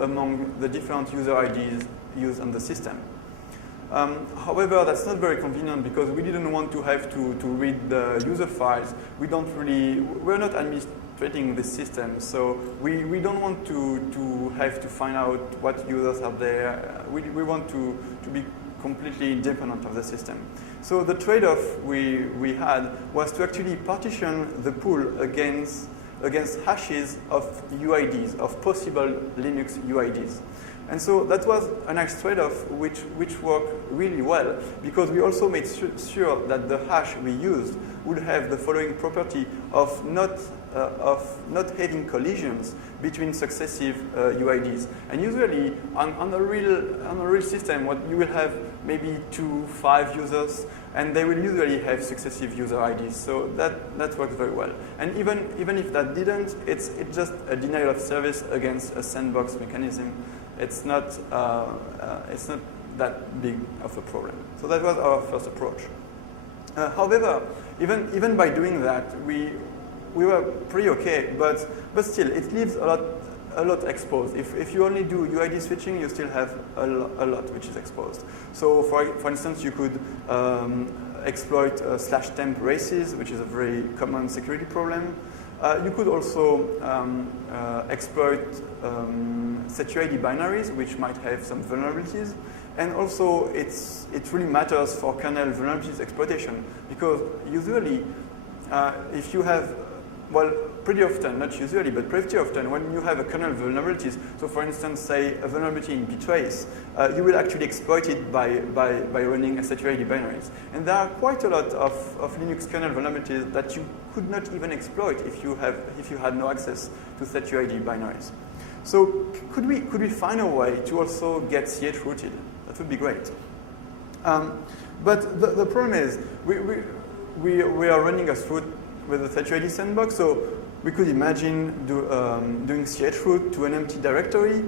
among the different user IDs used on the system. However, that's not very convenient because we didn't want to have to read the user files. We're not administrating the system, so we don't want to have to find out what users are there. We want to be completely independent of the system. So the trade-off we had was to actually partition the pool against hashes of UIDs, of possible Linux UIDs. And so that was a nice trade-off which worked really well because we also made sure that the hash we used would have the following property of not having collisions between successive UIDs. And usually on a real system, what you will have maybe 5 users, and they will usually have successive user IDs. So that works very well. And even if that didn't, it's just a denial of service against a sandbox mechanism. It's not that big of a problem. So that was our first approach. However, even by doing that, we were pretty okay, but still, it leaves a lot exposed. If you only do UID switching, you still have a lot which is exposed. So for instance, you could exploit /temp races, which is a very common security problem. You could also exploit SetUID binaries, which might have some vulnerabilities. And also, it really matters for kernel vulnerabilities exploitation, because usually, if you have, well, pretty often, not usually, but pretty often, when you have a kernel vulnerabilities, so for instance, say a vulnerability in ptrace, you will actually exploit it by running a SetUID binaries. And there are quite a lot of Linux kernel vulnerabilities that you could not even exploit if you had no access to SetUID binaries. So could we find a way to also get ch rooted? That would be great. But the problem is we are running a root with the SetUID sandbox, so we could imagine doing chroot to an empty directory,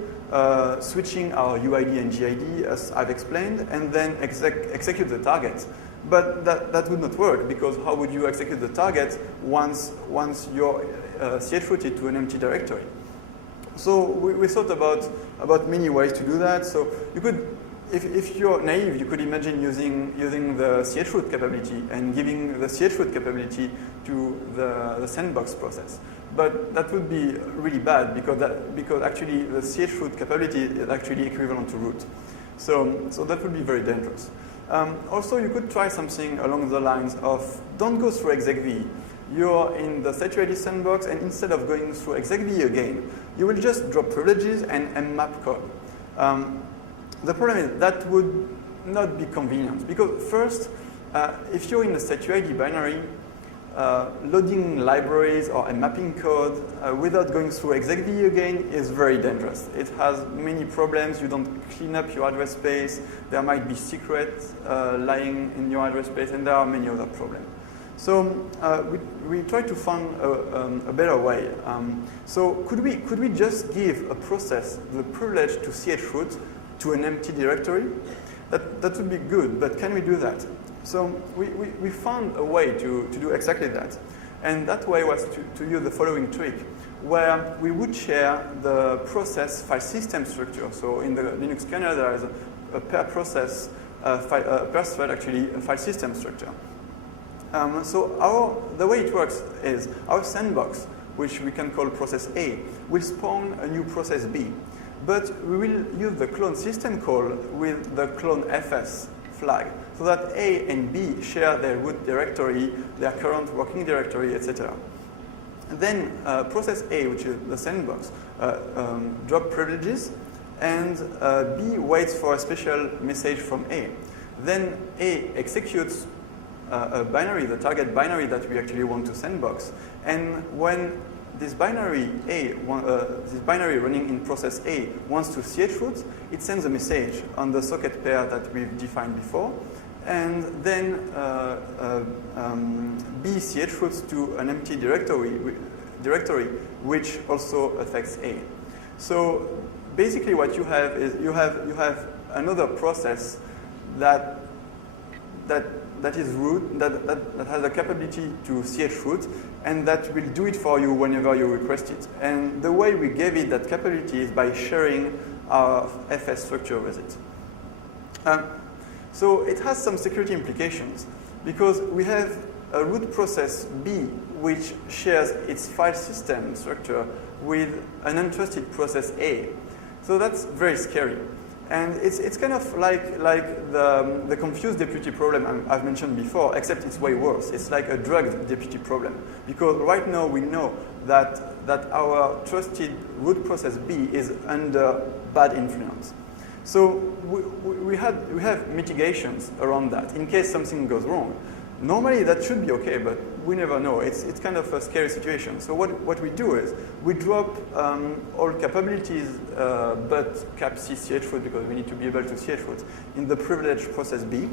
switching our UID and GID as I've explained, and then execute the target. But that would not work, because how would you execute the target once you're chrooted to an empty directory? So we thought about many ways to do that. So you could, if you're naive, you could imagine using the chroot capability and giving the chroot capability to the sandbox process. But that would be really bad because actually the chroot capability is actually equivalent to root. So that would be very dangerous. Also, you could try something along the lines of don't go through execv. You're in the SetUID sandbox, and instead of going through execv again, you will just drop privileges and mmap code. The problem is that would not be convenient, because first, if you're in the SetUID binary, loading libraries or mapping code without going through execv again is very dangerous. It has many problems. You don't clean up your address space. There might be secrets lying in your address space, and there are many other problems. So we try to find a better way. So could we just give a process the privilege to chroot to an empty directory? That would be good, but can we do that? So we found a way to do exactly that. And that way was to use the following trick, where we would share the process file system structure. So in the Linux kernel, there is a per process, per thread actually, a file system structure. So the way it works is our sandbox, which we can call process A, will spawn a new process B. But we will use the clone system call with the clone fs flag, so that A and B share their root directory, their current working directory, etc. Then process A, which is the sandbox, drop privileges, and B waits for a special message from A. Then A executes a binary, the target binary that we actually want to sandbox. And when this binary running in process A wants to chroot, it sends a message on the socket pair that we've defined before, and then B chroots to an empty directory, which also affects A. So basically, what you have is you have another process that that is root, that has the capability to ch root, and that will do it for you whenever you request it. And the way we gave it that capability is by sharing our FS structure with it. So it has some security implications because we have a root process B which shares its file system structure with an untrusted process A. So that's very scary. And it's kind of like the confused deputy problem I've mentioned before, except it's way worse. It's like a drugged deputy problem. Because right now we know that our trusted root process B is under bad influence. So we have mitigations around that in case something goes wrong. Normally that should be okay, but we never know. It's kind of a scary situation. So what we do is we drop all capabilities but cap C ch root because we need to be able to ch root in the privileged process B.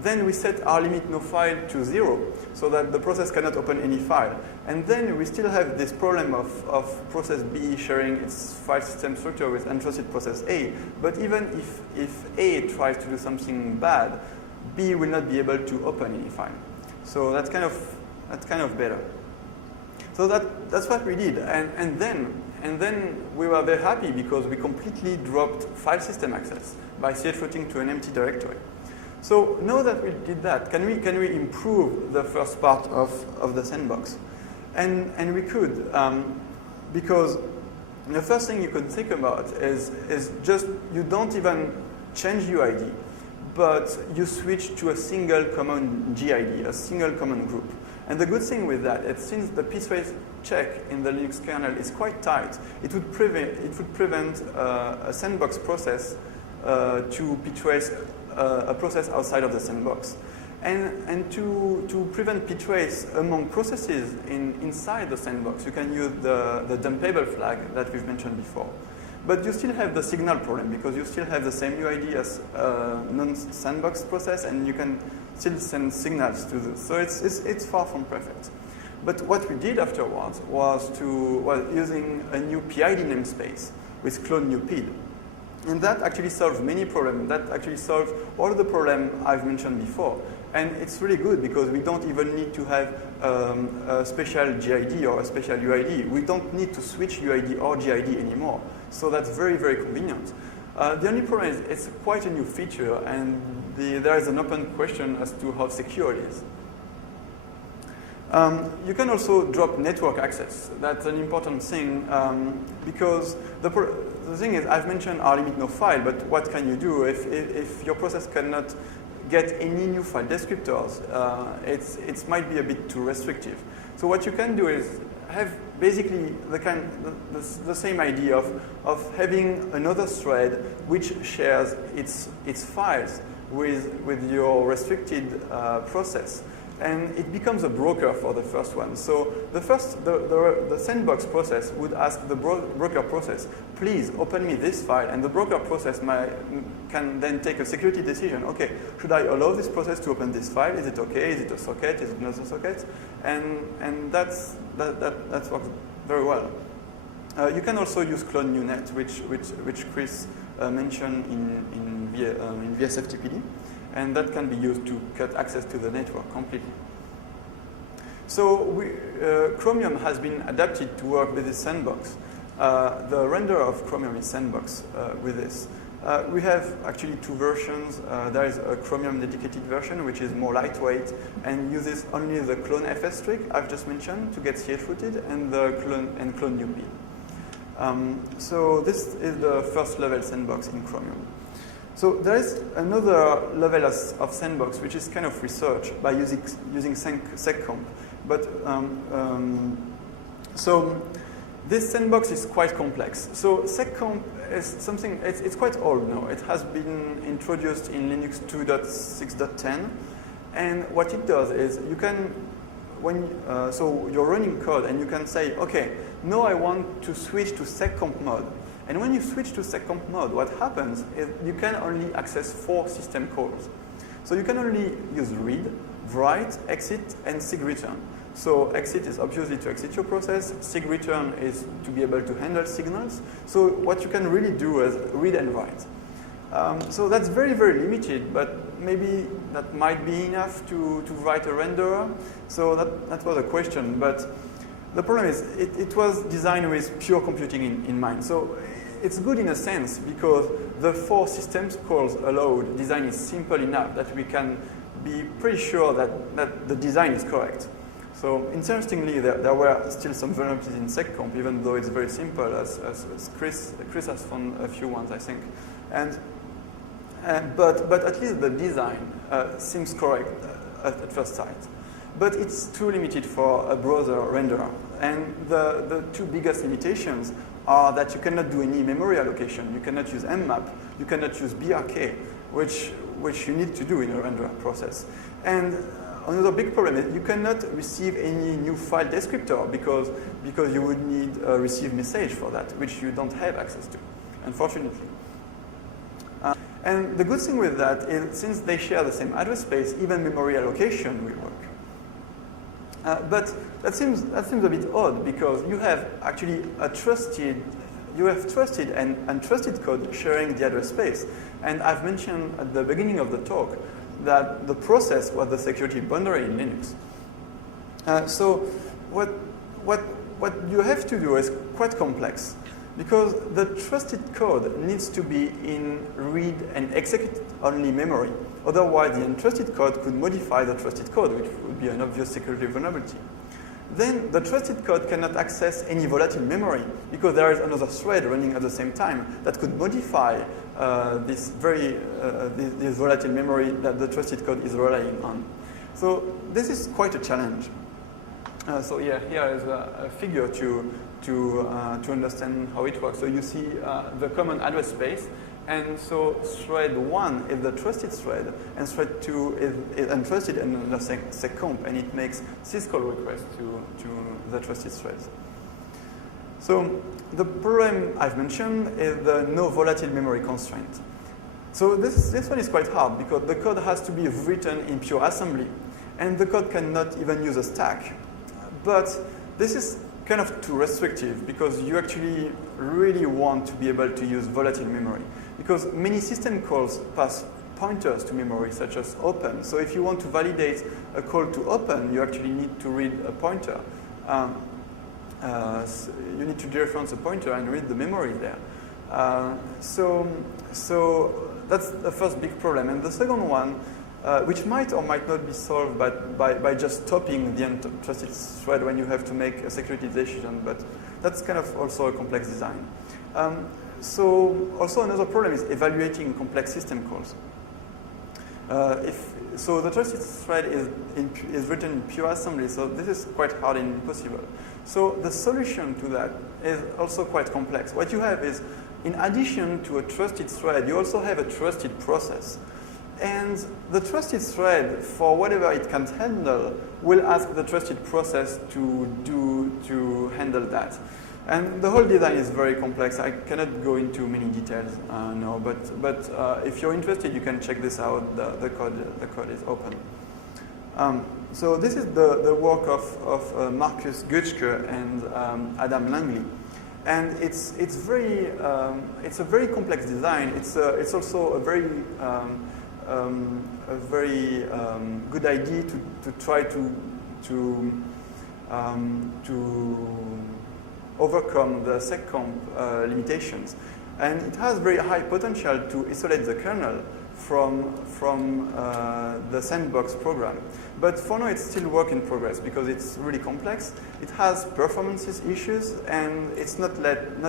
Then we set our limit no file to 0 so that the process cannot open any file. And then we still have this problem of process B sharing its file system structure with untrusted process A. But even if A tries to do something bad, B will not be able to open any file. So that's kind of better. So that's what we did. And then we were very happy because we completely dropped file system access by ch rooting to an empty directory. So now that we did that, can we improve the first part of the sandbox? And we could, because the first thing you could think about is just you don't even change UID, but you switch to a single common GID, a single common group. And the good thing with that is since the piecewise check in the Linux kernel is quite tight, it would prevent a sandbox process to piecetrace a process outside of the sandbox. And to prevent piecetrace among processes inside the sandbox, you can use the dumpable flag that we've mentioned before. But you still have the signal problem because you still have the same UID as a non-sandbox process, and you can still send signals to this. So it's far from perfect. But what we did afterwards was using a new PID namespace with clone new PID. And that actually solves many problems. That actually solves all the problems I've mentioned before. And it's really good because we don't even need to have a special GID or a special UID. We don't need to switch UID or GID anymore. So that's very, very convenient. The only problem is it's quite a new feature, and there is an open question as to how secure it is. You can also drop network access. That's an important thing because the thing is, I've mentioned our limit no file, but what can you do if your process cannot get any new file descriptors? It might be a bit too restrictive. So what you can do is have basically the same idea of having another thread which shares its files with your restricted process. And it becomes a broker for the first one. So the sandbox process would ask the broker process, please open me this file. And the broker process can then take a security decision. Okay, should I allow this process to open this file? Is it okay? Is it a socket? Is it not a socket? And that works very well. You can also use clone new net, which Chris mentioned in VSFTPD. And that can be used to cut access to the network completely. So Chromium has been adapted to work with this sandbox. The renderer of Chromium is sandbox with this. We have actually two versions. There is a Chromium dedicated version, which is more lightweight and uses only the clone FS trick I've just mentioned to get ch-rooted and clone new PID. So this is the first level sandbox in Chromium. So there is another level of sandbox, which is kind of research by using seccomp. But so this sandbox is quite complex. So seccomp is something, it's quite old now. It has been introduced in Linux 2.6.10. And what it does is you can, so you're running code and you can say, okay, now I want to switch to seccomp mode. And when you switch to seccomp mode, what happens is you can only access 4 system calls. So you can only use read, write, exit, and sig return. So exit is obviously to exit your process. Sig return is to be able to handle signals. So what you can really do is read and write. So that's very, very limited, but maybe that might be enough to write a renderer. So that was a question. But the problem is it was designed with pure computing in mind. So it's good in a sense because the 4 systems calls allowed design is simple enough that we can be pretty sure that the design is correct. So interestingly, there were still some vulnerabilities in seccomp, even though it's very simple, as Chris has found a few ones, I think. But at least the design seems correct at first sight. But it's too limited for a browser renderer. And the 2 biggest limitations are that you cannot do any memory allocation. You cannot use mmap. You cannot use brk, which you need to do in a renderer process. And another big problem is you cannot receive any new file descriptor because you would need a receive message for that, which you don't have access to, unfortunately. And the good thing with that is since they share the same address space, even memory allocation will work. But that seems a bit odd because you have actually trusted and untrusted code sharing the address space. And I've mentioned at the beginning of the talk that the process was the security boundary in Linux. So what you have to do is quite complex because the trusted code needs to be in read and execute only memory. Otherwise, the untrusted code could modify the trusted code, which would be an obvious security vulnerability. Then the trusted code cannot access any volatile memory because there is another thread running at the same time that could modify this volatile memory that the trusted code is relying on. So this is quite a challenge. So yeah, here is a figure to understand how it works. So you see the common address space, and so thread 1 is the trusted thread, and thread 2 is untrusted and under seccomp, and it makes syscall requests to the trusted threads. So the problem I've mentioned is the no volatile memory constraint. So this one is quite hard because the code has to be written in pure assembly, and the code cannot even use a stack. But this is kind of too restrictive because you actually really want to be able to use volatile memory because many system calls pass pointers to memory such as open. So if you want to validate a call to open, you actually need to read a pointer. You need to dereference a pointer and read the memory there. So that's the first big problem. And the second one, which might or might not be solved by just stopping the untrusted thread when you have to make a security decision, but that's kind of also a complex design. So also another problem is evaluating complex system calls. So the trusted thread is written in pure assembly, so this is quite hard and impossible. So the solution to that is also quite complex. What you have is, in addition to a trusted thread, you also have a trusted process. And the trusted thread, for whatever it can handle, will ask the trusted process to handle that. And the whole design is very complex. I cannot go into many details now, but if you're interested, you can check this out. The code is open. So this is the work of Marcus Götzsche and Adam Langley, and it's a very complex design. It's also a very good idea to try to overcome the seccomp limitations, and it has very high potential to isolate the kernel from the sandbox program. But for now, it's still work in progress because it's really complex. It has performance issues, and it's not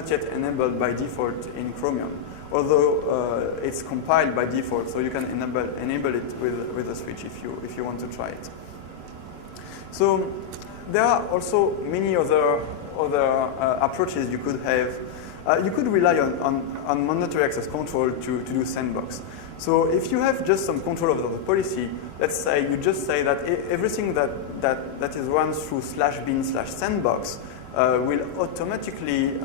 yet enabled by default in Chromium, although it's compiled by default, so you can enable it with a switch if you want to try it. So there are also many other approaches you could have. You could rely on mandatory access control to do sandbox. So if you have just some control over the policy, let's say you just say that everything that is run through /bin/sandbox will automatically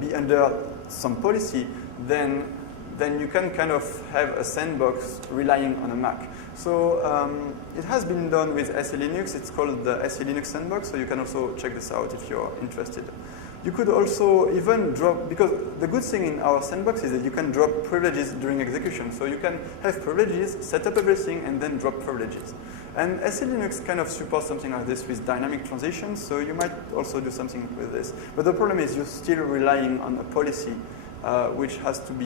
be under some policy, then you can kind of have a sandbox relying on a Mac. So it has been done with SE Linux. It's called the SE Linux sandbox, so you can also check this out if you're interested. You could also even drop, because the good thing in our sandbox is that you can drop privileges during execution. So you can have privileges, set up everything, and then drop privileges. And SE Linux kind of supports something like this with dynamic transitions, so you might also do something with this. But the problem is you're still relying on a policy which has to be